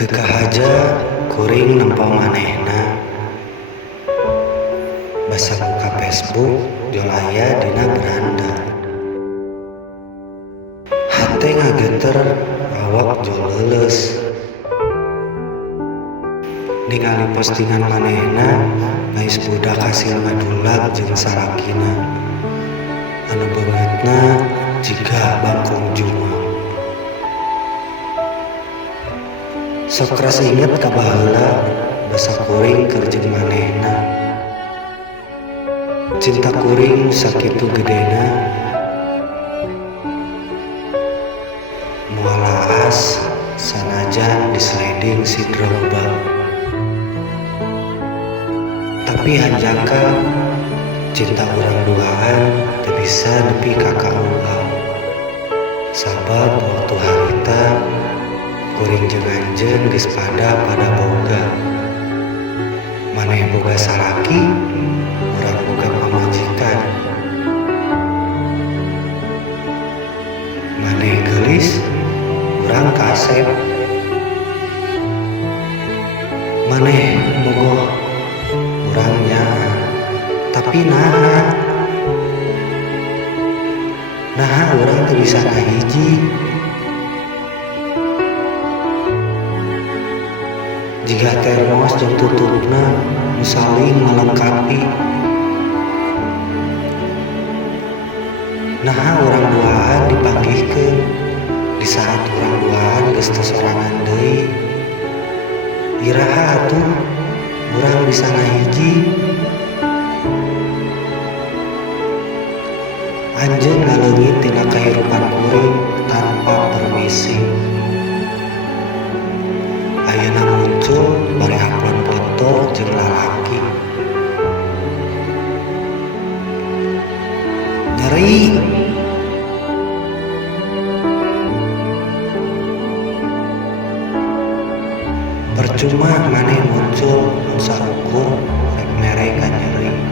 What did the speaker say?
Teu haja kuring nempo manehna basa buka Facebook jol aya dina beranda. Hate ngageter awak jol leuleus ningali postingan manehna ngais budak hasil ngadulag jeung salakina anu beungeutna jiga bangkong juma. Sok ras inget ka baheula basa kuring keur jeung manehna. Cinta kuring sakitu gedena moal laas sanajan disliding si Drogba. Tapi hanjaka cinta urang duaan teu bisa nepi ka kaula. Sabab waktu harita kuring jeung anjeun geus pada boga. Maneh boga salaki, urang boga pamajikan. Maneh geulis, urang kasep. Maneh bogoh, urang nyaha. Tapi naha urang teu bisa ngahiji. Jika termos jeung tutupna nu saling melengkapi. Naha urang duaan dipanggihkeun di saat urang duaan geus teu sorangan deui. Iraha atuh urang bisa ngahiji. Anjeun ngaleungit tina kahirupan kuring tanpa permisi. Ayeuna muncul bari upload foto jeung lalaki. Nyeri. Percuma maneh muncul nu sarukur rek mere ka nyeri.